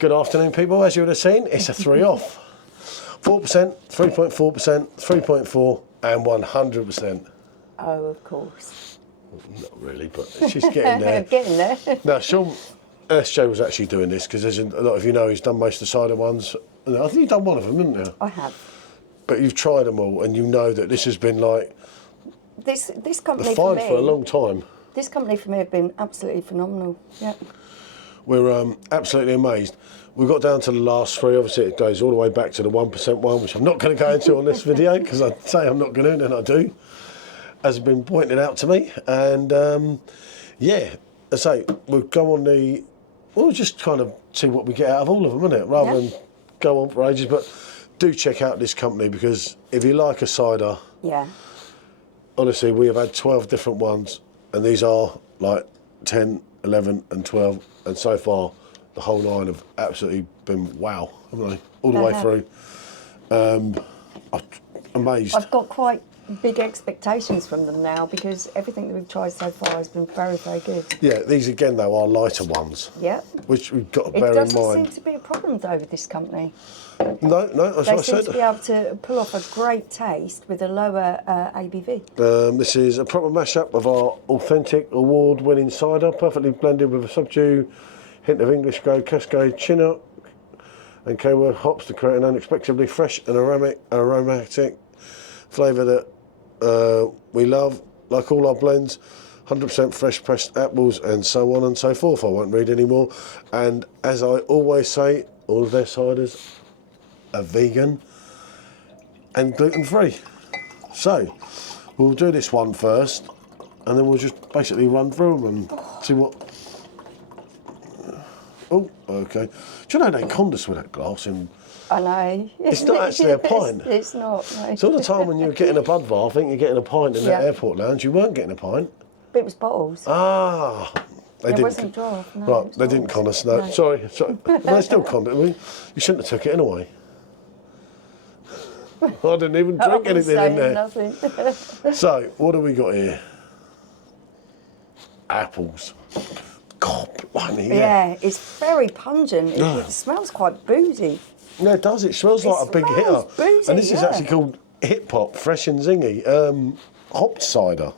Good afternoon, people. As you would have seen, it's a 3 off. 4%, 3.4%, 3.4 and 100%. Oh, of course. Not really, but she's getting there. Getting there. Now, Sean SJ was actually doing this because there's a lot of you know he's done most of the cider ones. I think you've done one of them, haven't you? I have. But you've tried them all and you know that this has been like This company the for find me, for a long time. This company for me have been absolutely phenomenal. Yeah. We're absolutely amazed. We got down to the last 3. Obviously, it goes all the way back to the 1% one, which I'm not going to go into on this video because I say I'm not going to, and then I do, as has been pointed out to me. And yeah, as I say, we'll go on the. We'll just kind of see what we get out of all of them, isn't it? Rather than go on for ages. But do check out this company because if you like a cider, honestly, we have had 12 different ones, and these are like 10, 11, and 12, and so far. The whole 9 have absolutely been wow, haven't they? All the way through. I'm amazed. I've got quite big expectations from them now because everything that we've tried so far has been very, very good. Yeah, these again though are lighter ones. Yeah. Which we've got to bear in mind. It doesn't seem to be a problem though with this company. No, that's what I said. They seem to be able to pull off a great taste with a lower ABV. This is a proper mashup of our authentic award-winning cider, perfectly blended with a subdue hint of English grade Cascade Chinook and K-word hops to create an unexpectedly fresh and aromatic flavour that we love, like all our blends. 100% fresh pressed apples and so on and so forth. I won't read any more. And as I always say, all of their ciders are vegan and gluten-free. So we'll do this one first and then we'll just basically run through them and see what. Oh, okay. Do you know they conned us with that glass? And I know. it's not actually a pint. It's not. No. So all the time when you were getting a Budvar, I think you're getting a pint in that airport lounge. You weren't getting a pint. But it was bottles. Ah. It wasn't draft. No, right, they didn't con us. No. Sorry. But they still conned it. You shouldn't have took it anyway. I didn't even drink anything in there. Nothing. So, what do we got here? Apples. God, blimey, yeah, it's very pungent. It smells quite boozy. Yeah, it does. It smells like a big hitter. Boozy, and this is actually called Hip Hop, fresh and zingy, hopped cider,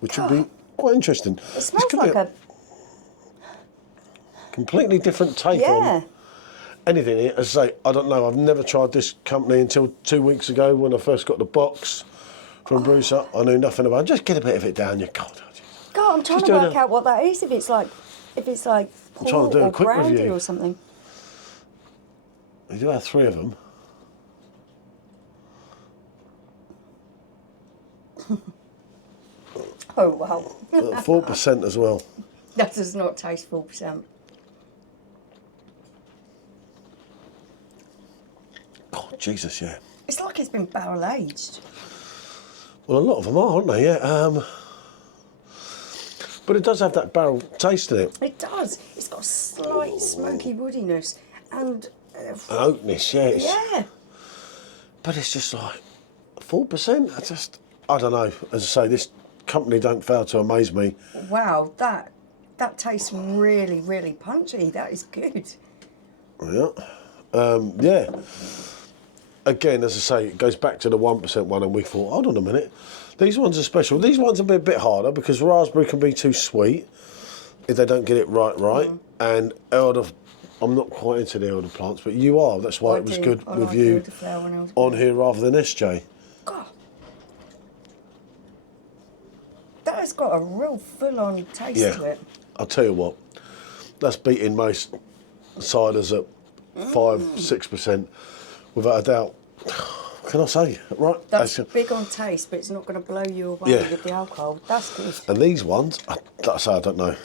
which would be quite interesting. It smells like a completely different take on anything. As I say, I don't know. I've never tried this company until 2 weeks ago when I first got the box from Brucer. I knew nothing about it. Just get a bit of it down your God, I'm trying to work out what that is. If it's like port or brandy or something. We do have 3 of them. Oh wow. 4% as well. That does not taste 4%. God, Jesus, yeah. It's like it's been barrel aged. Well, a lot of them are, aren't they? Yeah. But it does have that barrel taste in it. It does. It's got a slight smoky woodiness and an oakness, yeah. Yeah. But it's just like 4%. I don't know. As I say, this company don't fail to amaze me. Wow, that tastes really, really punchy. That is good. Yeah. Yeah. Again, as I say, it goes back to the 1% one, and we thought, hold on a minute, these ones are special. These ones will be a bit harder because raspberry can be too sweet if they don't get it right. And elder, I'm not quite into the elder plants, but you are. That's why it was good with you on here rather than SJ. God. That has got a real full-on taste to it. I'll tell you what, that's beating most ciders at 5-6%, without a doubt. Can I say, right? That's big on taste, but it's not going to blow you away with the alcohol. That's good. And these ones, I don't know.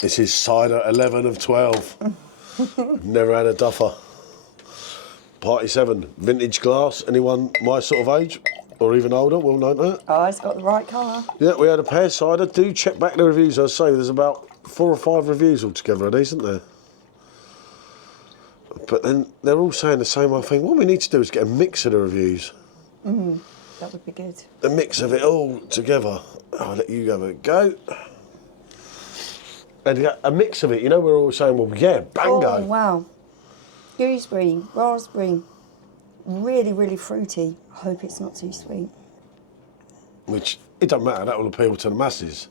This is cider 11 of 12. Never had a duffer. Party 7, vintage glass. Anyone my sort of age or even older will know that. Oh, it's got the right colour. Yeah, we had a pear cider. Do check back the reviews. I say there's about 4 or 5 reviews altogether of these, isn't there? But then they're all saying the same old thing. What we need to do is get a mix of the reviews. That would be good. A mix of it all together. I'll let you have a go. And a mix of it, you know, we're all saying, well, yeah, bango. Oh, wow. Gooseberry, raspberry, really, really fruity. I hope it's not too sweet. Which, it doesn't matter, that will appeal to the masses.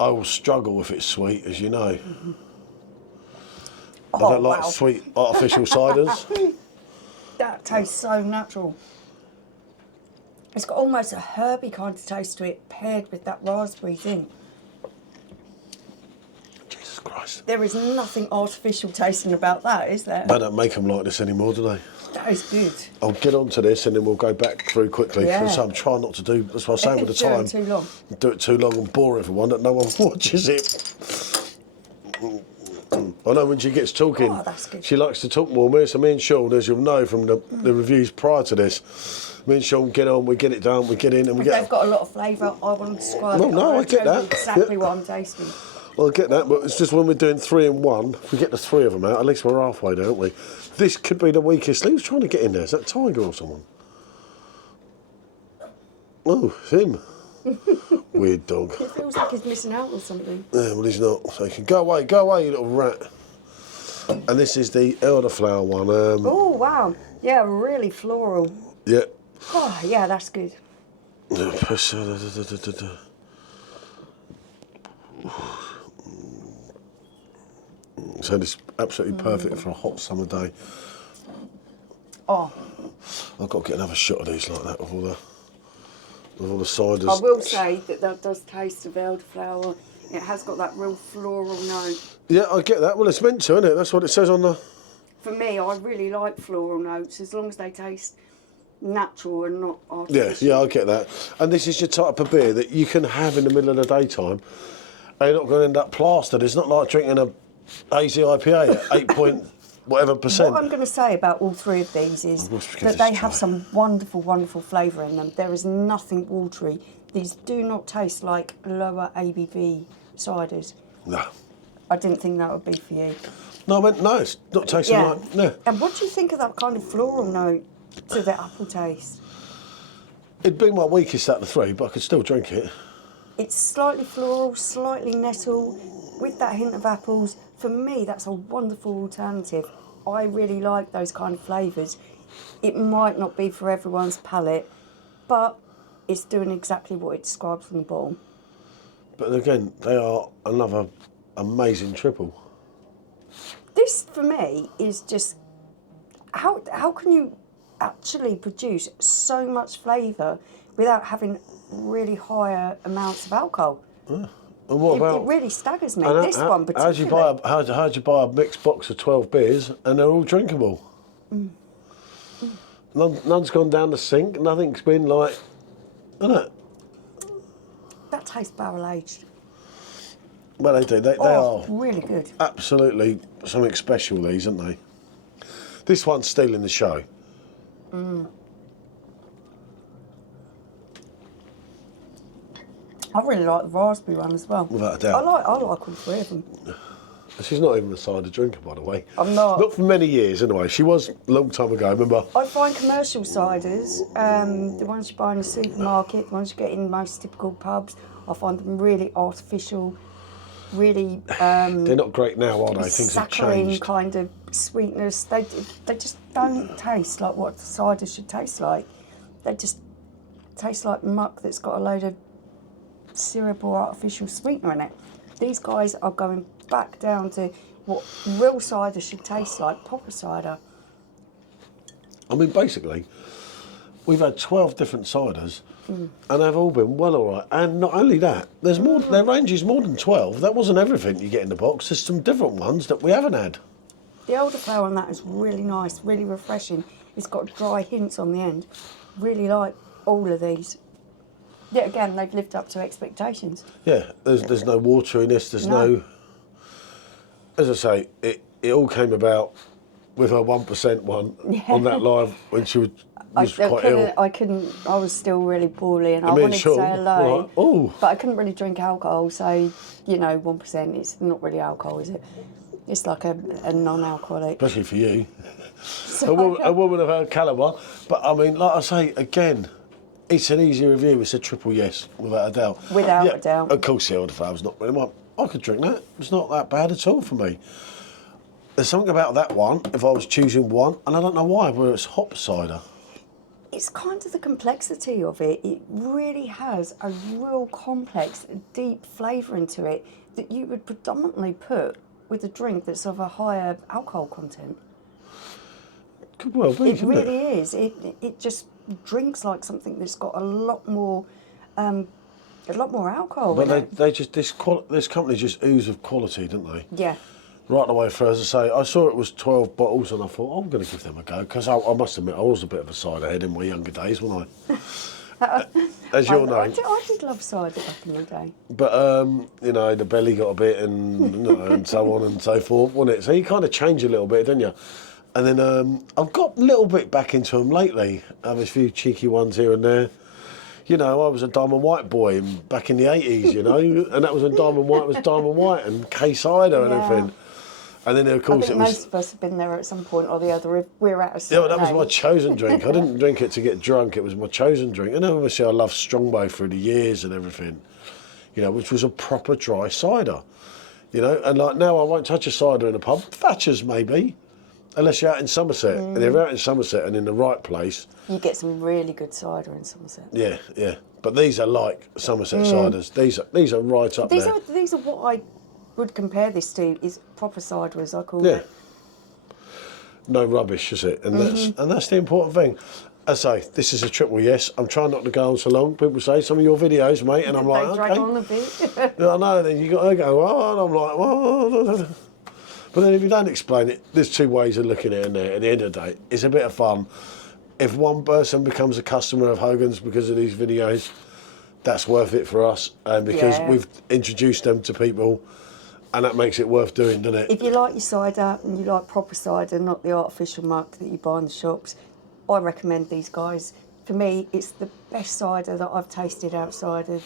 I will struggle if it's sweet, as you know. I don't like sweet artificial ciders. That tastes so natural. It's got almost a herby kind of taste to it, paired with that raspberries in. Jesus Christ. There is nothing artificial tasting about that, is there? They don't make them like this anymore, do they? That is good. I'll get on to this and then we'll go back through quickly. Yeah. So I'm trying not to do, that's what I'm saying with the Do it time. too long. Do it too long and bore everyone that no one watches it. I know when she gets talking, Oh, that's good. she likes to talk more. So me and Sean, as you'll know from the reviews prior to this, me and Sean get on, we get it done, we get in and we If get... they've got a lot of flavour, I will describe it. No, I get tell you that. exactly Yeah. what I'm tasting. Well, I get that, but it's just when we're doing 3 in 1, if we get the 3 of them out, at least we're halfway, don't we? This could be the weakest. Who's trying to get in there? Is that Tiger or someone? Oh, it's him. Weird dog. It feels like he's missing out on something. Yeah, well, he's not. So he can go away, you little rat. And this is the elderflower one. Oh, wow. Yeah, really floral. Yeah. Oh, yeah, that's good. So this is absolutely perfect for a hot summer day. Oh, I've got to get another shot of these like that with all the ciders. I will say that does taste of elderflower. It has got that real floral note. Yeah, I get that. Well, it's meant to, isn't it? That's what it says on the... For me, I really like floral notes as long as they taste natural and not Yeah, artificial. yeah, I get that. And this is your type of beer that you can have in the middle of the daytime and you're not going to end up plastered. It's not like drinking a hazy IPA at 8 point whatever percent. What I'm going to say about all three of these is that they have some wonderful, wonderful flavour in them. There is nothing watery. These do not taste like lower ABV ciders. No. I didn't think that would be for you. No, I meant, no, it's not tasting like... No. And what do you think of that kind of floral note to the apple taste? It'd be my weakest out of the 3, but I could still drink it. It's slightly floral, slightly nettle, with that hint of apples. For me, that's a wonderful alternative. I really like those kind of flavours. It might not be for everyone's palate, but it's doing exactly what it describes from the bottle. But again, they are another amazing triple. This, for me, is just... How can you actually produce so much flavour without having really higher amounts of alcohol? Yeah. And what about... It really staggers me, and this one particularly. How'd you buy a mixed box of 12 beers and they're all drinkable? None's gone down the sink, nothing's been like... Isn't it? That tastes barrel aged. Well, they do. They are really good. absolutely something special, these, aren't they? This one's stealing the show. I really like the raspberry one as well. Without a doubt. I like all 3 of them. She's not even a cider drinker, by the way. I'm not. Not for many years, anyway. She was a long time ago, remember? I find commercial ciders, the ones you buy in the supermarket, the ones you get in most typical pubs, I find them really artificial, really They're not great now, are they? Things have saccharine changed. kind of sweetness. They just don't taste like what the cider should taste like. They just taste like muck that's got a load of syrup or artificial sweetener in it. These guys are going back down to what real cider should taste like, proper cider. I mean, basically, we've had 12 different ciders, and they've all been well all right. And not only that, there's more. Their range is more than 12. That wasn't everything you get in the box. There's some different ones that we haven't had. The elderflower on that is really nice, really refreshing. It's got dry hints on the end. Really like all of these. Yet again, they've lived up to expectations. Yeah, there's no wateriness. There's no. As I say, it all came about with her 1% one on that live when she was quite ill. I was still really poorly and I mean, wanted sure, to say hello. right. Oh. But I couldn't really drink alcohol, so, 1%, it's not really alcohol, is it? It's like a non-alcoholic. Especially for you. a woman of her calibre. But I mean, like I say, again, it's an easy review. It's a triple yes, without a doubt. Without a doubt. Of course, the elderflower's not really mine. I could drink that. It's not that bad at all for me. There's something about that one, if I was choosing one, and I don't know why, whether it's hop cider. It's kind of the complexity of it. It really has a real complex, deep flavour into it that you would predominantly put with a drink that's of a higher alcohol content. Could well be, It couldn't really it? is. It just drinks like something that's got a lot more alcohol in But it. they just, this company just ooze of quality, didn't they? Yeah. Right the way through, as I say, I saw it was 12 bottles and I thought, I'm going to give them a go, because I must admit, I was a bit of a cider head in my younger days, wasn't I? As you'll know. I did love cider back in the day. But, you know, the belly got a bit and, you know, and so on and so forth, wasn't it? So you kind of change a little bit, didn't you? And then I've got a little bit back into them lately. I have a few cheeky ones here and there. You know, I was a Diamond White boy back in the 80s, you know, and that was when Diamond White was Diamond White and Cider and Yeah. everything. And then, of I course, think it was... most of us have been there at some point or the other if we're at a Yeah, certain well, that was my age. chosen drink. I didn't drink it to get drunk. It was my chosen drink. And obviously I loved Strongbow through the years and everything, you know, which was a proper dry cider, you know. And like now I won't touch a cider in a pub. Thatcher's maybe, unless you're out in Somerset. And if you're out in Somerset and in the right place. You get some really good cider in Somerset. Yeah, yeah. But these are like Somerset ciders. These are right up there. These are what I would compare this to, is proper cider, as I call Yeah. it. No rubbish, is it? And that's the important thing. As I say, this is a triple yes. I'm trying not to go on so long. People say some of your videos, mate, and I'm like, They drag okay. on a bit. I know. Then you got to go, oh, and I'm like, oh. But then if you don't explain it, there's two ways of looking at it. In there. At the end of the day, it's a bit of fun. If one person becomes a customer of Hogan's because of these videos, that's worth it for us, and because Yeah. we've introduced them to people. And that makes it worth doing, doesn't it? If you like your cider and you like proper cider, not the artificial muck that you buy in the shops, I recommend these guys. For me, it's the best cider that I've tasted outside of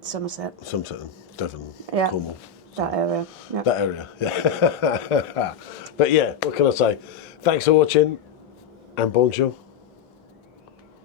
Somerset. Somerset, Devon, Yeah, Cornwall. that area. Yeah. That area, yeah. But yeah, what can I say? Thanks for watching, and bonjour.